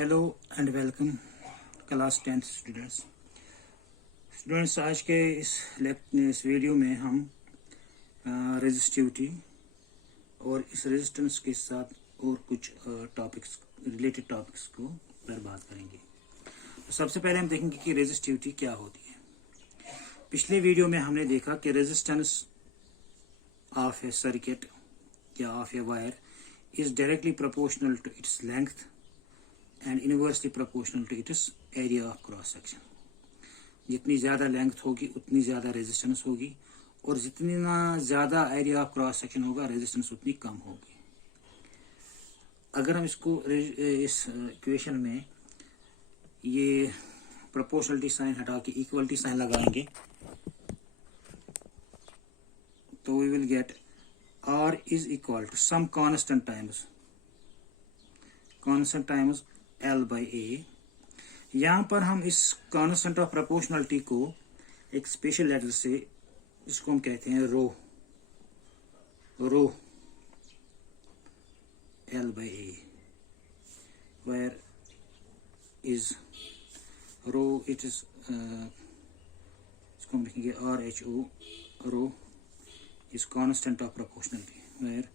Hello and welcome class 10 students. आज के इस वीडियो में हम रेजिस्टिविटी और इस रेजिस्टेंस के साथ और कुछ रिलेटेड टॉपिक्स को पर बात करेंगे। तो सबसे पहले हम देखेंगे कि रेजिस्टिविटी क्या होती है। पिछले वीडियो में हमने देखा कि रेजिस्टेंस ऑफ ए सर्किट या of a wire is directly proportional to its length and inversely proportional to its area of cross section। जितनी ज्यादा लेंथ होगी उतनी ज्यादा रेजिस्टेंस होगी और जितना ज्यादा एरिया ऑफ क्रॉस सेक्शन होगा रेजिस्टेंस उतनी कम होगी। अगर हम इसको इस इक्वेशन में ये प्रोपोर्शनलिटी साइन हटा के इक्वलिटी साइन लगाएंगे तो we will get R is equal to some constant times L by A। यहां पर हम इस कांस्टेंट ऑफ प्रोपोर्शनलिटी को एक स्पेशल लेटर से इसको हम कहते हैं rho L by A, where is rho it is इसको हम लिखेंगे RHO। Rho is constant of proportionality, where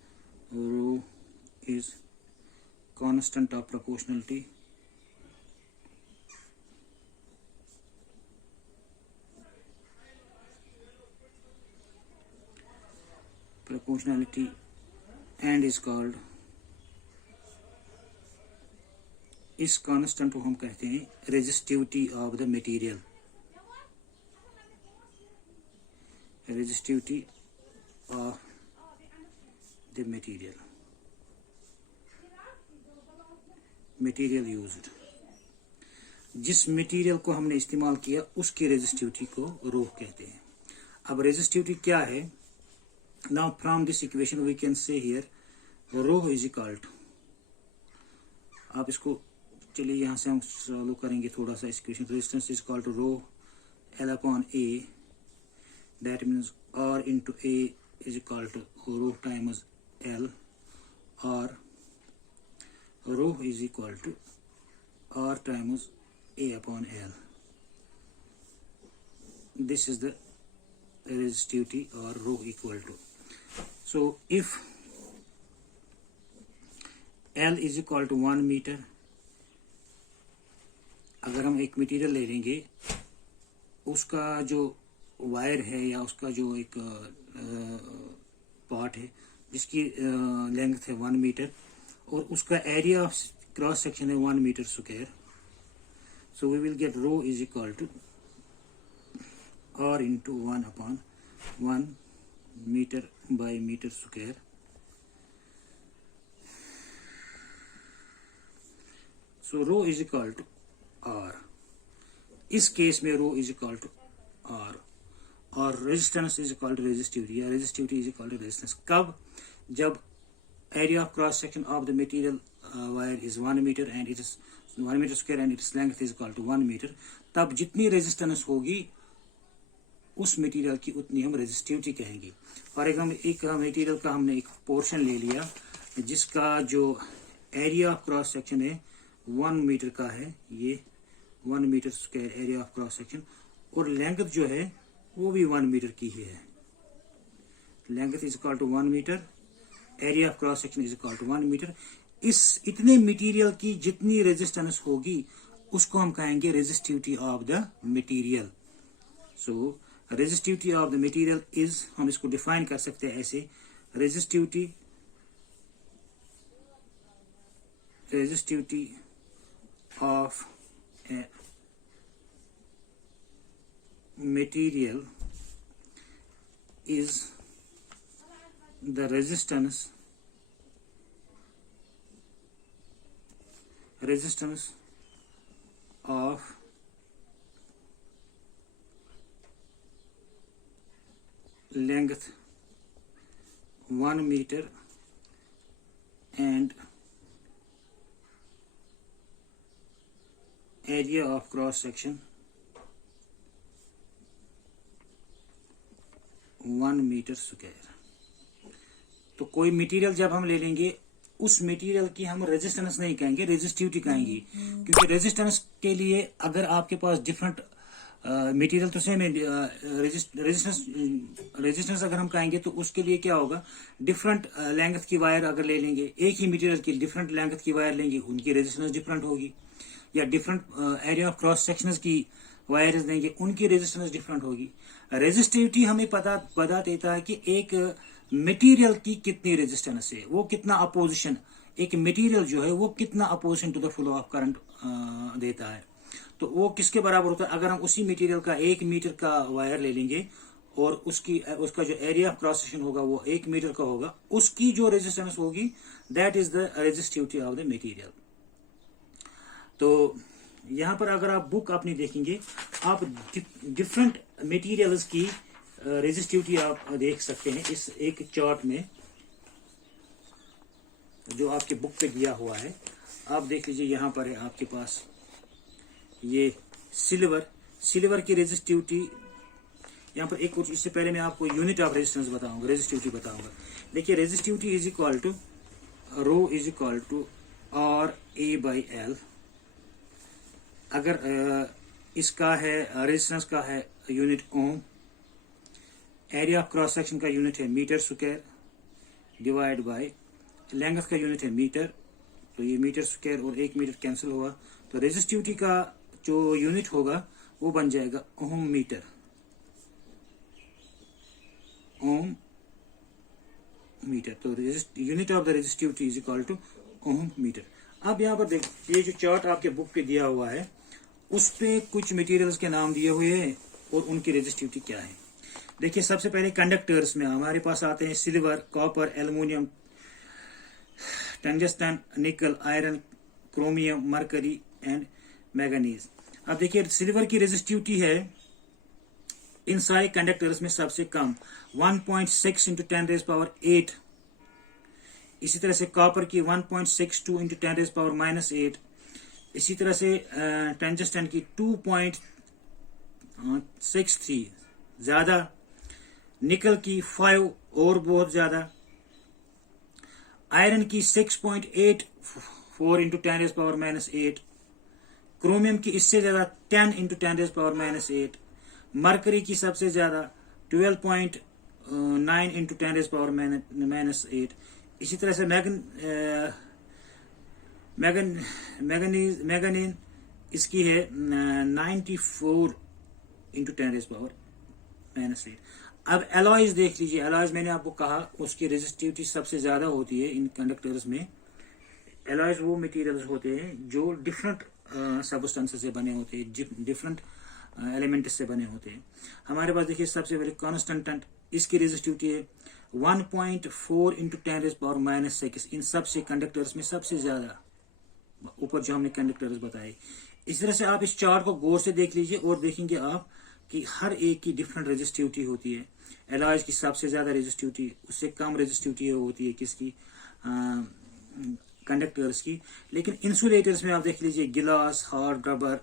rho is constant of proportionality and is called, इस कांस्टेंट को हम कहते हैं resistivity of the material. Resistivity of the material used, जिस मटेरियल को हमने इस्तेमाल किया उसकी रेजिस्टिविटी को रो कहते हैं। अब रेजिस्टिविटी क्या है? Now from this equation we can say here rho is equal to, आप इसको चलिए यहां से हम सॉल्व करेंगे थोड़ा सा इस equation. Resistance is equal to rho L upon A, that means R into A is equal to rho times L, और रो is equal to R times A upon L. This is the resistivity or rho equal to. So if L is equal to 1 meter, अगर हम एक material ले लेंगे उसका जो wire है या उसका जो एक पार्ट है जिसकी लेंथ है 1 मीटर और उसका एरिया ऑफ क्रॉस सेक्शन है 1 metre square, so we will get rho is equal to R into 1 upon 1 metre by metre square. So rho is equal to R। इस केस में rho is equal to R और resistance is equal to resistivity या resistivity is equal to resistance. कब? जब area of cross section of the material wire is 1 meter and it is 1 meter square and its length is equal to 1 meter, तब जितनी resistance होगी उस material की उतनी हम रेजिस्टिविटी कहेंगे। फॉर एग्जाम्पल एक मटेरियल का हमने एक पोर्शन ले लिया जिसका जो एरिया ऑफ क्रॉस सेक्शन है 1 मीटर का है, ये 1 metre square area of cross section, और लेंथ जो है वो भी 1 मीटर की ही है। Length is equal to 1 metre, area of cross section is equal to 1 metre. इस इतने मटेरियल की जितनी रेजिस्टेंस होगी उसको हम कहेंगे resistivity of the material. So resistivity of the material is, हम इसको डिफाइन कर सकते हैं ऐसे, resistivity of a material is the resistance of length 1 meter and area of cross section 1 metre square. तो कोई मटेरियल जब हम ले लेंगे उस मटेरियल की हम रेजिस्टेंस नहीं कहेंगे, रेजिस्टिविटी कहेंगे। क्योंकि रेजिस्टेंस के लिए अगर आपके पास डिफरेंट मटेरियल तो सेम है, रेजिस्टेंस अगर हम कहेंगे तो उसके लिए क्या होगा, डिफरेंट लेंथ की वायर अगर ले लेंगे, एक ही मटेरियल की डिफरेंट लेंथ की वायर लेंगे, उनकी रेजिस्टेंस डिफरेंट होगी। या different area of cross sections की वायर्स देंगे, उनकी रेजिस्टेंस डिफरेंट होगी। रेजिस्टिविटी हमें बता देता है कि एक मटेरियल की कितनी रेजिस्टेंस है, वो कितना अपोजिशन, एक मटेरियल जो है वो कितना opposition to the flow of current देता है। तो वो किसके बराबर होता है, अगर हम उसी मटेरियल का 1 मीटर का वायर ले लेंगे और उसका जो एरिया ऑफ क्रॉस सेक्शन होगा वो 1 मीटर का होगा, उसकी जो रेजिस्टेंस होगी that is the resistivity of the material. तो यहां पर अगर आप बुक अपनी देखेंगे, आप डिफरेंट मटेरियल्स की रेजिस्टिविटी आप देख सकते हैं इस एक चार्ट में जो आपके बुक पे दिया हुआ है। आप देख लीजिए, यहां पर है आपके पास ये सिल्वर की रेजिस्टिविटी। यहाँ पर एक, इससे पहले मैं आपको यूनिट ऑफ रेजिस्टेंस बताऊंगा, रेजिस्टिविटी बताऊंगा। देखिए, resistivity is equal to rho is equal to R A by L. अगर इसका है रेजिस्टेंस का है unit ohm, area of cross section का यूनिट है metre square, divide by length का यूनिट है मीटर, तो ये मीटर स्क्वायर और 1 मीटर कैंसिल हुआ, तो रेजिस्टिविटी का जो यूनिट होगा वो बन जाएगा ओम मीटर, ओम मीटर। तो unit of the resistivity is equal to ohm metre. अब यहाँ पर देख, ये जो चार्ट आपके बुक पे दिया हुआ है उस पे कुछ मटेरियल्स के नाम दिए हुए हैं और उनकी रेजिस्टिविटी क्या है। देखिए, सबसे पहले कंडक्टर्स में हमारे पास आते हैं सिल्वर, कॉपर, एल्युमिनियम, टंगस्टन, निकल, iron, chromium, mercury and manganese. अब देखिए, सिल्वर की रेजिस्टिविटी है इन सारे कंडक्टर्स में सबसे कम 1.6 इंटू 10⁻⁸। इसी तरह से कॉपर की 1.62 इंटू 10⁻⁻⁸। इसी तरह से टंगस्टन की 2.63 ज्यादा, निकल की 5 और बहुत ज्यादा, आयरन की 6.84 इंटू 10⁻⁸, क्रोमियम की इससे ज्यादा 10 इंटू 10⁻⁸, मरकरी की सबसे ज्यादा 12.9 इंटू 10⁻⁻8। इसी तरह से मैगनीज इसकी है 94 इंटू 10⁻⁸। अब एलॉयज देख लीजिए, एलॉयज मैंने आपको कहा उसकी रेजिस्टिविटी सबसे ज्यादा होती है इन कंडक्टर्स में। एलॉयज वो मटेरियल्स होते हैं जो डिफरेंट सबस्टेंसेस से बने होते हैं, डिफरेंट एलिमेंट से बने होते हैं। हमारे पास देखिए, सबसे पहले कांस्टेंट, इसकी रेजिस्टिविटी है 1.4 इंटू 10⁻⁻6। इन सबसे कंडक्टर्स में सबसे ज्यादा ऊपर जो हमने कंडक्टर्स बताए। इस तरह से आप इस चार्ट को गौर से देख लीजिए और देखेंगे आप कि हर एक की डिफरेंट रेजिस्टिविटी होती है। एलॉयज की सबसे ज्यादा रेजिस्टिविटी, उससे कम रेजिस्टिविटी होती है किसकी, कंडक्टर्स की। लेकिन इंसुलेटर्स में आप देख लीजिए, गिलास, हार्ड रबर,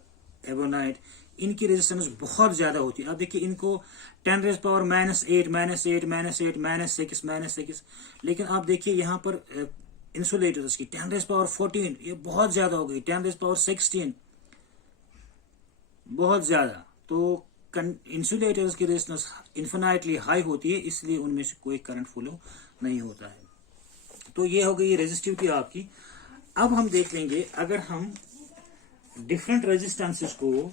एबोनाइट, इनकी रेजिस्टेंस बहुत ज्यादा होती है। अब देखिए, इनको 10⁻⁻8 -6 लेकिन आप देखिए यहाँ पर इंसुलेटर्स की 10⁻14, ये बहुत ज्यादा हो गई, 10⁻16 बहुत ज्यादा। तो इंसुलेटर्स की रेजिस्टेंस इन्फिनाइटली हाई होती है, इसलिए उनमें से कोई करंट फ्लो नहीं होता है। तो ये हो गई रेजिस्टिविटी आपकी। अब हम देख लेंगे, अगर हम डिफरेंट रेजिस्टेंसेस को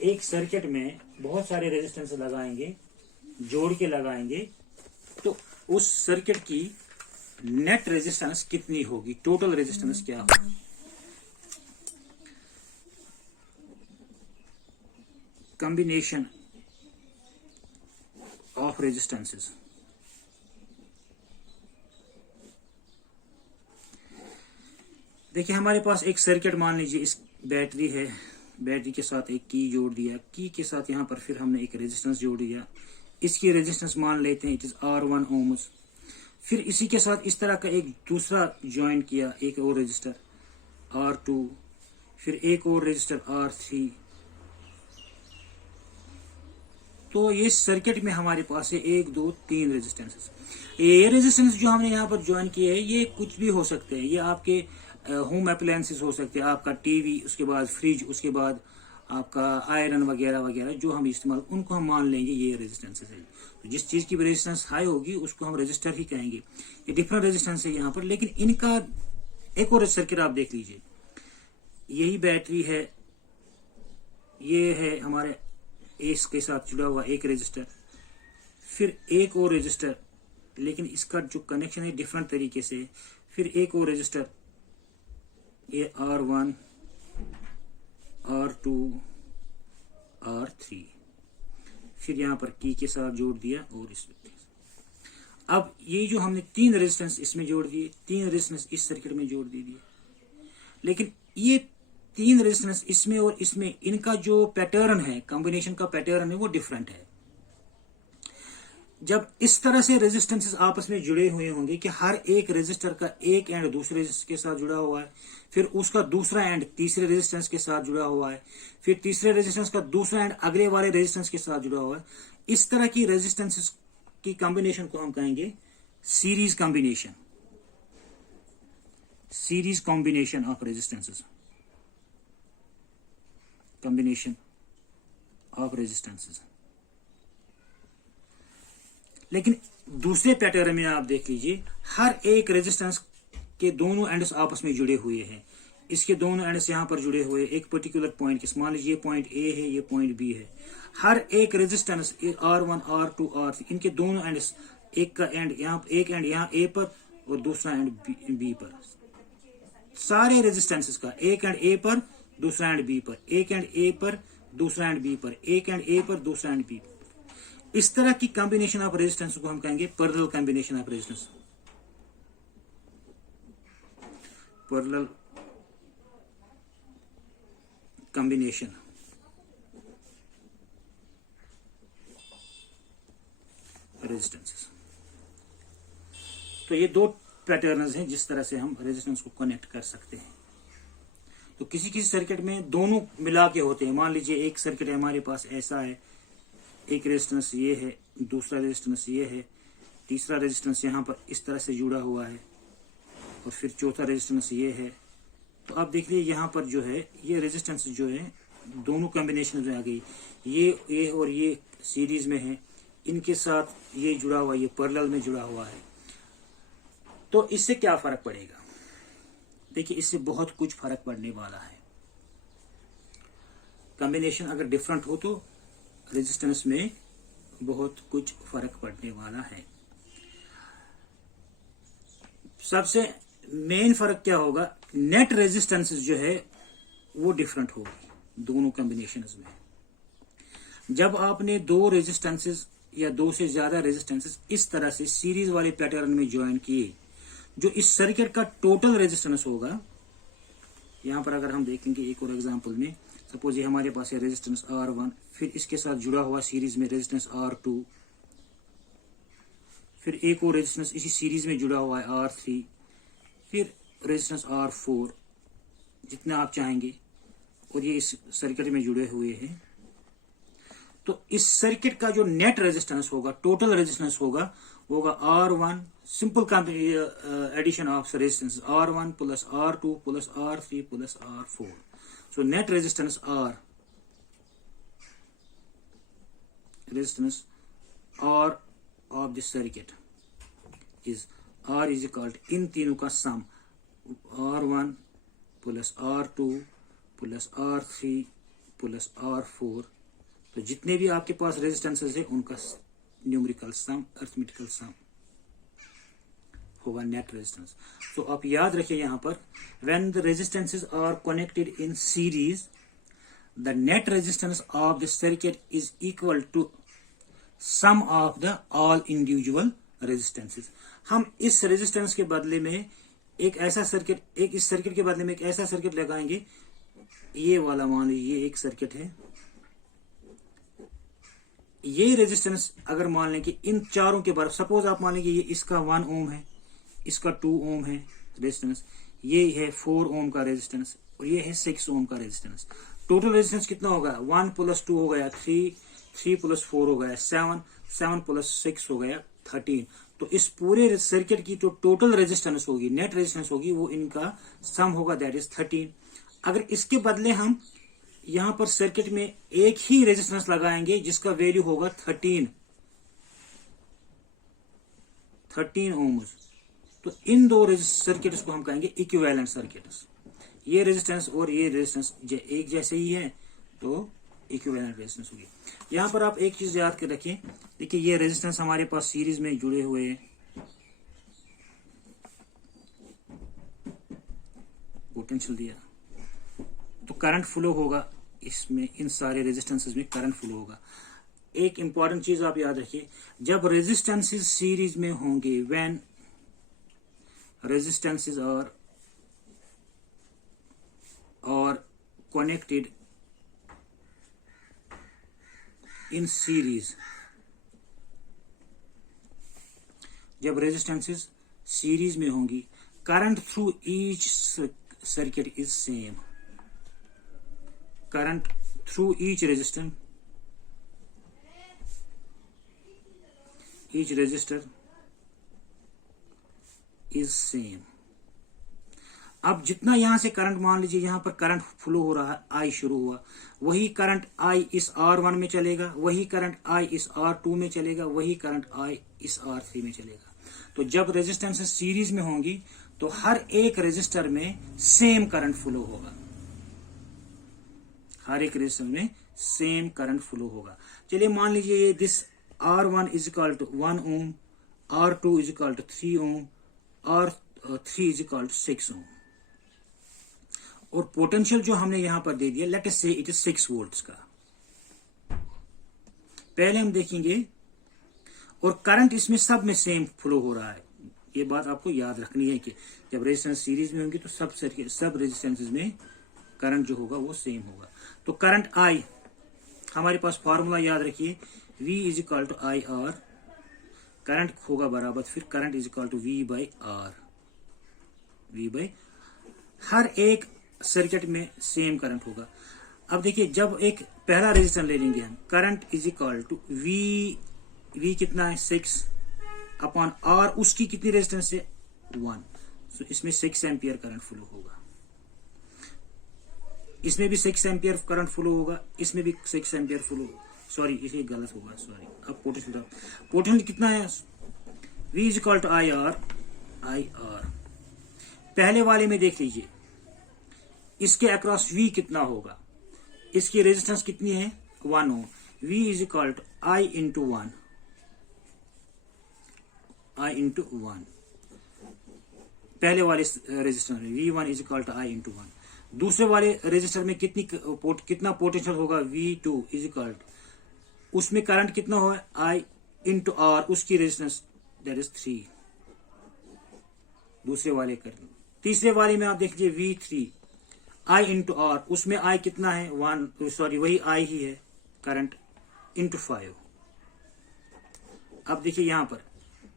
एक सर्किट में बहुत सारे रेजिस्टेंस लगाएंगे, जोड़ के लगाएंगे, तो उस सर्किट की नेट रेजिस्टेंस कितनी होगी, टोटल रेजिस्टेंस क्या होगी। Combination of resistances. देखिए, हमारे पास एक सर्किट मान लीजिए, इस बैटरी है, बैटरी के साथ एक की जोड़ दिया, की के साथ यहाँ पर फिर हमने एक रेजिस्टेंस जोड़ दिया, इसकी रेजिस्टेंस मान लेते हैं इट इज R1 ओम्स। फिर इसी के साथ इस तरह का एक दूसरा ज्वाइन किया, एक और रजिस्टर R2, फिर एक और रजिस्टर R3, तो ये सर्किट में हमारे पास है 1 2 3 रेजिस्टेंसेस। ये रेजिस्टेंस जो हमने यहाँ पर ज्वाइन किए हैं ये कुछ भी हो सकते हैं, ये आपके होम अप्लायंसेस हो सकते हैं, आपका टीवी, उसके बाद फ्रिज, उसके बाद आपका आयरन वगैरह वगैरह जो हम इस्तेमाल, उनको हम मान लेंगे ये रेजिस्टेंसेस है। तो जिस चीज की रेजिस्टेंस हाई होगी उसको हम रेजिस्टर ही कहेंगे। ये डिफरेंट रेजिस्टेंस है यहाँ पर, लेकिन इनका एक और सर्किट आप देख लीजिए। यही बैटरी है, ये है हमारे एस के साथ जुड़ा हुआ एक रेजिस्टर, फिर एक और रेजिस्टर, लेकिन इसका जो कनेक्शन है डिफरेंट तरीके से, फिर एक और रेजिस्टर, ये R1 R2 R3, फिर यहां पर की के साथ जोड़ दिया और इसमें। अब ये जो हमने 3 रेजिस्टेंस इसमें जोड़ दिए, 3 रेजिस्टेंस इस सर्किट में जोड़ दिए, लेकिन ये 3 रेजिस्टेंस इसमें और इसमें, इनका जो पैटर्न है, कॉम्बिनेशन का पैटर्न है, वो डिफरेंट है। जब इस तरह से रेजिस्टेंसेस आपस में जुड़े हुए होंगे कि हर एक रेजिस्टर का एक एंड दूसरे रेजिस्टर के साथ जुड़ा हुआ है, फिर उसका दूसरा एंड तीसरे रेजिस्टेंस के साथ जुड़ा हुआ है, फिर तीसरे रेजिस्टेंस का दूसरा एंड अगले वाले रेजिस्टेंस के साथ जुड़ा हुआ है, इस तरह की रेजिस्टेंसेस की कॉम्बिनेशन को हम कहेंगे series combination. Series combination of resistances, combination of resistances. लेकिन दूसरे पैटर्न में आप देख लीजिए, हर एक रेजिस्टेंस के दोनों एंड्स आपस में जुड़े हुए हैं। इसके दोनों एंड्स यहां पर जुड़े हुए एक पर्टिकुलर पॉइंट के, मान लीजिए ये पॉइंट ए है, ये पॉइंट बी है। हर एक रेजिस्टेंस R1 R2 R3, इनके दोनों एंड्स, एक का एंड यहाँ, एक एंड यहाँ ए पर और दूसरा एंड बी पर। सारे रेजिस्टेंसेस का एक एंड ए पर, दूसरा एंड बी पर, एक एंड ए पर, दूसरा एंड बी पर, एक एंड ए पर, दूसरा एंड बी पर। इस तरह की कॉम्बिनेशन ऑफ रेजिस्टेंस को हम कहेंगे parallel combination of resistance. Parallel combination resistances. तो ये 2 पैटर्न्स हैं जिस तरह से हम रेजिस्टेंस को कनेक्ट कर सकते हैं। तो किसी किसी सर्किट में दोनों मिला के होते हैं। मान लीजिए एक सर्किट है हमारे पास ऐसा है, एक रेजिस्टेंस ये है, दूसरा रेजिस्टेंस ये है, तीसरा रेजिस्टेंस यहाँ पर इस तरह से जुड़ा हुआ है, और फिर चौथा रेजिस्टेंस ये है। तो आप देख लीजिए यहाँ पर जो है ये रेजिस्टेंस जो है दोनों कॉम्बिनेशन में आ गई, ये और ये सीरीज में है, इनके साथ ये जुड़ा हुआ, ये पैरेलल में जुड़ा हुआ है। तो इससे क्या फर्क पड़ेगा? देखिए इससे बहुत कुछ फर्क पड़ने वाला है। कॉम्बिनेशन अगर डिफरेंट हो तो रेजिस्टेंस में बहुत कुछ फर्क पड़ने वाला है। सबसे मेन फर्क क्या होगा? नेट रेजिस्टेंस जो है वो डिफरेंट होगी दोनों कॉम्बिनेशंस में। जब आपने 2 रेजिस्टेंसेस या 2 से ज्यादा रेजिस्टेंसेस इस तरह से सीरीज वाले पैटर्न में ज्वाइन किए, जो इस सर्किट का टोटल रेजिस्टेंस होगा, यहां पर अगर हम देखेंगे एक और एग्जांपल में, सपोज ये हमारे पास है रेजिस्टेंस R1, फिर इसके साथ जुड़ा हुआ सीरीज में रेजिस्टेंस R2, फिर एक और रेजिस्टेंस इसी सीरीज में जुड़ा हुआ है R3, फिर रेजिस्टेंस R4, जितना आप चाहेंगे, और ये इस सर्किट में जुड़े हुए हैं। तो इस सर्किट का जो नेट रेजिस्टेंस होगा, टोटल रेजिस्टेंस होगा, वो होगा R1, simple addition of resistance R1 plus R2 plus R3 plus R4। So net resistance R of this circuit is R is equal to इन तीनों का सम R1 plus R2 plus R3 plus R4। तो जितने भी आपके पास resistances है उनका numerical सम, arithmetical सम होगा net resistance. तो आप याद रखिए यहाँ पर, when the resistances are connected in series, the net resistance of the circuit is equal to sum of the all individual resistances। हम इस रेजिस्टेंस के बदले में एक ऐसा सर्किट, इस सर्किट के बदले में एक ऐसा सर्किट लगाएंगे, ये वाला मान लीजिए ये एक सर्किट है, ये रेजिस्टेंस अगर मान लें कि इन चारों के बराबर, सपोज आप मान लें कि ये इसका 1 ओम है, इसका 2 ओम है रेजिस्टेंस, ये है 4 ओम का रेजिस्टेंस, और ये है 6 ओम का रेजिस्टेंस। टोटल रेजिस्टेंस कितना होगा? 1 प्लस 2 हो गया 3, 3 + 4 हो गया 7, 7 + 6 हो गया 13। तो इस पूरे सर्किट की जो टोटल रेजिस्टेंस होगी, नेट रेजिस्टेंस होगी, वो इनका सम होगा, दैट इज 13। अगर इसके बदले हम यहां पर सर्किट में एक ही रेजिस्टेंस लगाएंगे जिसका वैल्यू होगा 13 ओम्स, तो इन दो सर्किट्स को हम कहेंगे इक्विवेलेंट सर्किट्स। ये रेजिस्टेंस और ये रेजिस्टेंस एक जैसे ही है, तो इक्विवेलेंट रेजिस्टेंस होगी। यहां पर आप एक चीज याद कर रखें, देखिए ये रेजिस्टेंस हमारे पास सीरीज में जुड़े हुए हैं, पोटेंशियल दिया, तो करंट फ्लो होगा इसमें, इन सारे रेजिस्टेंसेस में करंट फ्लो होगा। एक इंपॉर्टेंट चीज आप याद रखिए, जब रेजिस्टेंसेस सीरीज में होंगे, when resistances are connected in series, जब रेजिस्टेंसेस सीरीज में होंगी, current through each circuit is same, current through each resistor is same. अब जितना यहां से करंट, मान लीजिए यहां पर करंट फ्लो हो रहा है, आई शुरू हुआ, वही करंट आई इस R1 में चलेगा, वही करंट आई इस R2 में चलेगा, वही करंट आई इस R3 में चलेगा। तो जब रेजिस्टेंसेस सीरीज में होंगी तो हर एक रेजिस्टर में सेम करंट फ्लो होगा, हर एक रेजिस्टर में सेम करंट फ्लो होगा। चलिए मान लीजिए ये this R1 = 1 Om, R2 = 3 Om, R3 = 6 ओम, और पोटेंशियल जो हमने यहां पर दे दिया, लेट अस से इट इज 6 वोल्ट्स का। पहले हम देखेंगे, और करंट इसमें सब में सेम फ्लो हो रहा है। ये बात आपको याद रखनी है कि जब रेजिस्टेंस सीरीज में होंगी तो सब रेजिस्टेंसेस में करंट जो होगा वो सेम होगा। तो करंट आई, हमारे पास फॉर्मूला याद रखिए, V = IR, करंट होगा बराबर, फिर करंट = V/R, हर एक सर्किट में सेम करंट होगा। अब देखिए, जब एक पहला रेजिस्टेंस ले लेंगे हम, करंट V कितना है 6/R, उसकी कितनी रेजिस्टेंस है 1, तो इसमें 6 एम्पियर करंट फ्लो होगा, इसमें भी 6 एम्पियर करंट फ्लो होगा, इसमें भी 6 एम्पियर फ्लो, सॉरी इसे गलत होगा, सॉरी। अब पोटेंशियल कितना है, V = IR, पहले वाले में देख लीजिए, इसके अक्रॉस V कितना होगा, इसकी रेजिस्टेंस कितनी है 1 ओम, V = I × 1, पहले वाले रेजिस्टर में V1 = I × 1। दूसरे वाले रेजिस्टर में कितना पोटेंशियल होगा, V2 = उसमें करंट कितना होगा I × R, उसकी रेजिस्टेंस दैट इज 3, दूसरे वाले करंट। तीसरे वाले में आप देख लीजिए V3 I × R, उसमें I कितना है 1, सॉरी वही I ही है, करंट × 5। अब देखिए यहां पर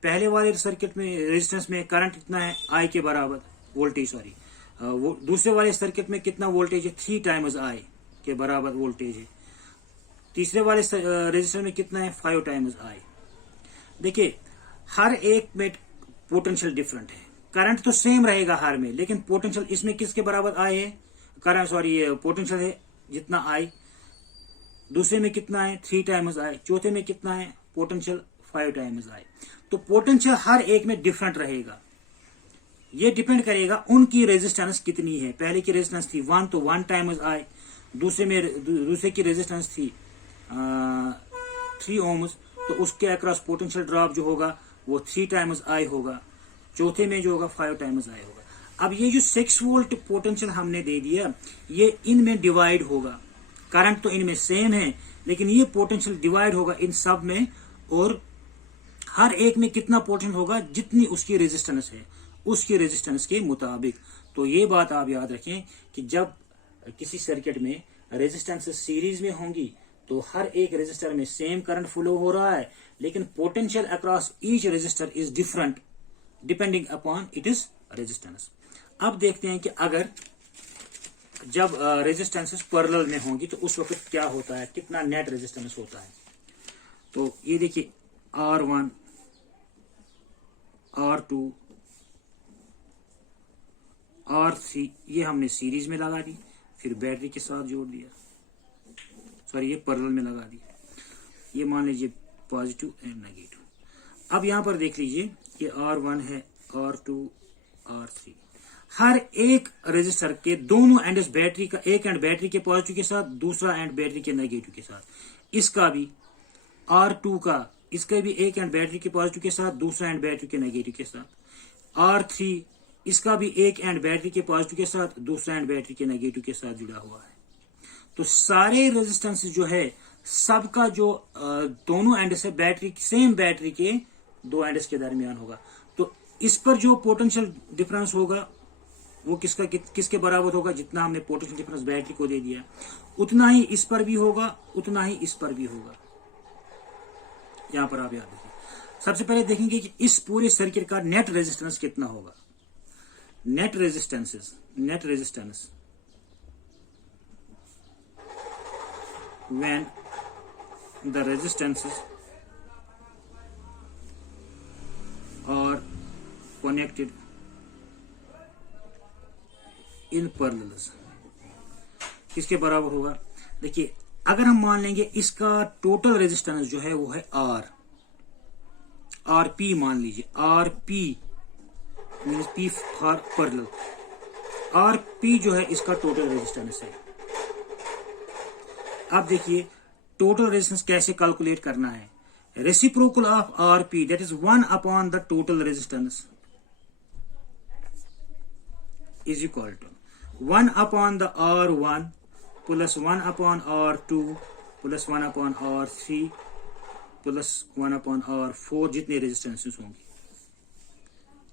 पहले वाले सर्किट में रेजिस्टेंस में करंट कितना है I के बराबर, वोल्टेज सॉरी, दूसरे वाले सर्किट में कितना वोल्टेज है 3 टाइम्स I के बराबर वोल्टेज है, तीसरे वाले रेजिस्टर में कितना है 5 टाइम्स I। देखिए हर एक में पोटेंशियल डिफरेंट है, करंट तो सेम रहेगा हर में, लेकिन पोटेंशियल इसमें किसके बराबर I है, करंट सॉरी पोटेंशियल है जितना I, दूसरे में कितना है 3 टाइम्स I, चौथे में कितना है पोटेंशियल 5 टाइम्स I। तो पोटेंशियल हर एक में डिफरेंट रहेगा, ये डिपेंड करेगा उनकी रेजिस्टेंस कितनी है। पहले की रेजिस्टेंस थी 1, तो 1 टाइम्स I, दूसरे की रेजिस्टेंस थी 3 ओम्स, तो उसके अक्रॉस पोटेंशियल ड्रॉप जो होगा वो 3 टाइम्स I होगा, चौथे में जो होगा 5 टाइम्स I होगा। अब ये जो 6 वोल्ट पोटेंशियल हमने दे दिया, ये इनमें डिवाइड होगा, करंट तो इनमें सेम है, लेकिन ये पोटेंशियल डिवाइड होगा इन सब में, और हर एक में कितना पोटेंशियल होगा जितनी उसकी रेजिस्टेंस है, उसकी रेजिस्टेंस के मुताबिक। तो ये बात आप याद रखें कि जब किसी सर्किट में रेजिस्टेंस सीरीज में होंगी तो हर एक रेजिस्टर में सेम करंट फ्लो हो रहा है, लेकिन potential across each resistor is different depending upon it is resistance. अब देखते हैं कि अगर जब रेजिस्टेंसेस पैरेलल में होंगी तो उस वक्त क्या होता है, कितना नेट रेजिस्टेंस होता है। तो ये देखिए R1 R2 R3 ये हमने सीरीज में लगा दी, फिर बैटरी के साथ जोड़ दिया, सॉरी ये पैरेलल में लगा दिया। ये मान लीजिए पॉजिटिव एंड नेगेटिव। अब यहां पर देख लीजिए ये R1 है, R2 R3, हर एक रेजिस्टर के दोनों एंड्स बैटरी का, एक एंड बैटरी के पॉजिटिव के साथ, दूसरा एंड बैटरी के नेगेटिव के साथ। इसका भी R2 का, इसका भी एक एंड बैटरी के पॉजिटिव के साथ, दूसरा एंड बैटरी के नेगेटिव के साथ। R3 इसका भी एक एंड बैटरी के पॉजिटिव के साथ, दूसरा एंड बैटरी के नेगेटिव के साथ जुड़ा हुआ है। तो सारे रेजिस्टेंस जो है सबका जो दोनों एंड से बैटरी, सेम बैटरी के दो एंड्स के दरमियान होगा। तो इस पर जो पोटेंशियल डिफरेंस होगा वो किसके बराबर होगा, जितना हमने पोटेंशियल डिफरेंस बैटरी को दे दिया उतना ही इस पर भी होगा, उतना ही इस पर भी होगा। यहां पर आप याद रखिए। सबसे पहले देखेंगे कि इस पूरे सर्किट का नेट रेजिस्टेंस कितना होगा। Net resistance when the resistances are connected in parallel, किसके बराबर होगा। देखिए अगर हम मान लेंगे इसका टोटल रेजिस्टेंस जो है वो है RP मान लीजिए, RP means P for parallel. RP जो है इसका टोटल रेजिस्टेंस है। अब देखिए टोटल रेजिस्टेंस कैसे कैलकुलेट करना है। Reciprocal of RP that is 1 upon the total resistance is equal to 1 upon the R1 plus 1 upon R2 plus 1 upon R3 plus 1 upon R4 जितने रेजिस्टेंसेस होंगे।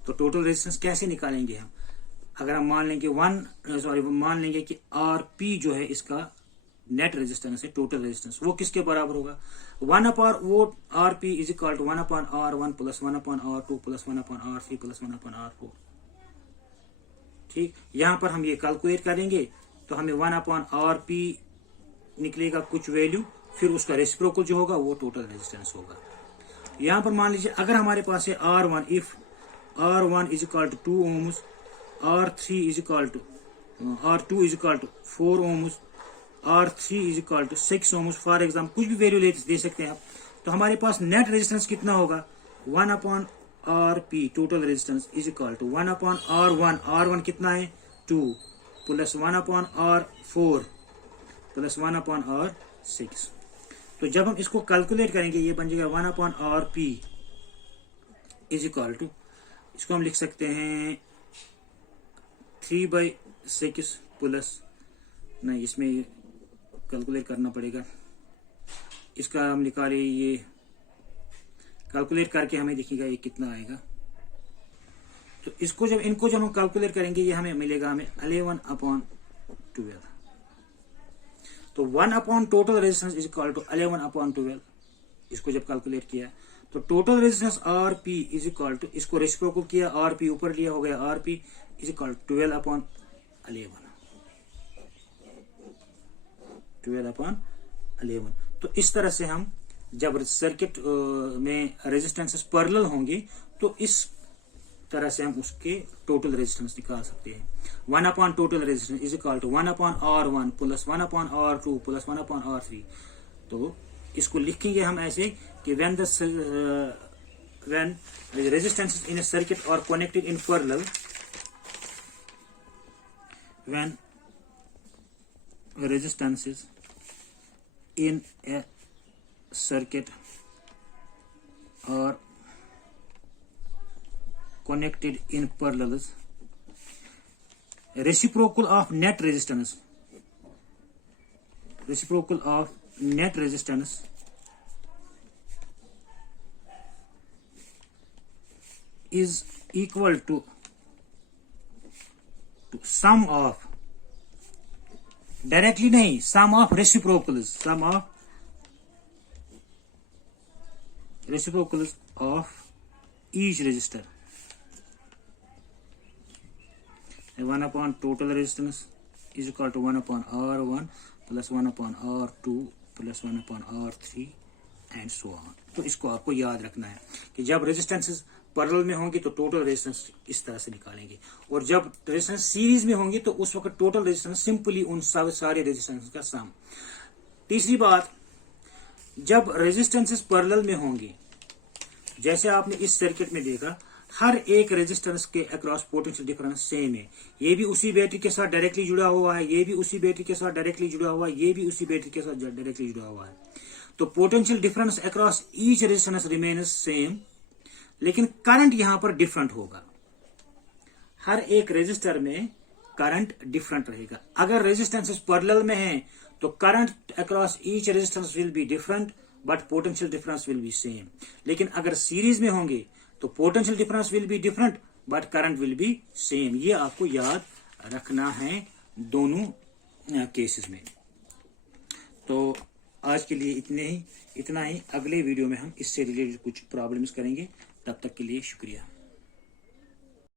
तो टोटल रेजिस्टेंस कैसे निकालेंगे हम। अगर हम मान लेंगे कि RP जो है इसका नेट रेजिस्टेंस है, टोटल रेजिस्टेंस, वो किसके बराबर होगा। 1 अपॉन वो RP is equal to 1 upon R1 plus 1 upon R2 plus 1 upon R3 plus 1 upon R4। ठीक, यहां पर हम ये कैलकुलेट करेंगे तो हमें 1 अपॉन RP निकलेगा कुछ वैल्यू, फिर उसका रेसिप्रोकल जो होगा वो टोटल रेजिस्टेंस होगा। यहां पर मान लीजिए अगर हमारे पास है R1, if R1 is equal to 2 ohms, R3 is equal to R2 is equal to 4 ohms, R3 is equal to 6 ohms, for example कुछ भी वैल्यू दे सकते हैं आप। तो हमारे पास नेट रेजिस्टेंस कितना होगा, 1 upon RP total resistance is equal to 1 upon R1 कितना है 2 plus 1 upon R4 plus 1 upon R6। तो जब हम इसको कैलकुलेट करेंगे ये बन जाएगा 1 upon RP is equal to, इसको हम लिख सकते हैं 3/6 प्लस, नहीं इसमें कैलकुलेट करना पड़ेगा, इसका हम निकाले, ये कैलकुलेट करके हमें दिखेगा ये कितना आएगा। तो इसको इनको जब हम कैलकुलेट करेंगे ये हमें मिलेगा, हमें 11 अपॉन 12। तो 1 upon total resistance is equal to 11 upon 12। इसको जब कैलकुलेट किया तो total resistance RP is equal to, इसको रेसिप्रोकल किया, RP ऊपर लिया, हो गया RP इज इक्वल 12 अपॉन 11। तो इस तरह से हम जब सर्किट में रेजिस्टेंसेस पैरेलल होंगे तो इस तरह से हम उसके टोटल रेजिस्टेंस निकाल सकते हैं। 1 upon total resistance is equal to 1 upon R1 plus 1 upon R2 plus 1 upon R3। तो इसको लिखेंगे हम ऐसे कि when resistances in a circuit are connected in parallel, when resistances in a circuit are connected in parallel, reciprocal of net resistance is equal to sum of, directly नहीं, sum of reciprocals of each resistor। 1 upon total resistance is equal to 1 upon R1 plus 1 upon R2 plus 1 upon R3 and so on. तो इसको आपको याद रखना है कि जब resistances parallel में होंगी तो टोटल रेजिस्टेंस इस तरह से निकालेंगे, और जब रेजिस्टेंस सीरीज में होंगी तो उस वक्त टोटल रेजिस्टेंस सिंपली उन सारे रेजिस्टेंस का सम। तीसरी बात, जब रेजिस्टेंसेस पैरेलल में होंगी, जैसे आपने इस सर्किट में देखा, हर एक रेजिस्टेंस के अक्रॉस पोटेंशियल डिफरेंस सेम है। ये भी उसी बैटरी के साथ डायरेक्टली जुड़ा हुआ है, ये भी उसी बैटरी के साथ डायरेक्टली जुड़ा हुआ है, ये भी उसी बैटरी के साथ डायरेक्टली जुड़ा हुआ है। तो potential difference across each resistance remains same, लेकिन करंट यहां पर डिफरेंट होगा। हर एक रेजिस्टर में करंट डिफरेंट रहेगा। अगर रेजिस्टेंसेस पैरेलल में हैं तो current across each resistance will be different but potential difference will be same. लेकिन अगर सीरीज में होंगे तो potential difference will be different but current will be same. ये आपको याद रखना है दोनों केसेस में। तो आज के लिए इतना ही। अगले वीडियो में हम इससे रिलेटेड कुछ प्रॉब्लम्स करेंगे। तब तक के लिए शुक्रिया।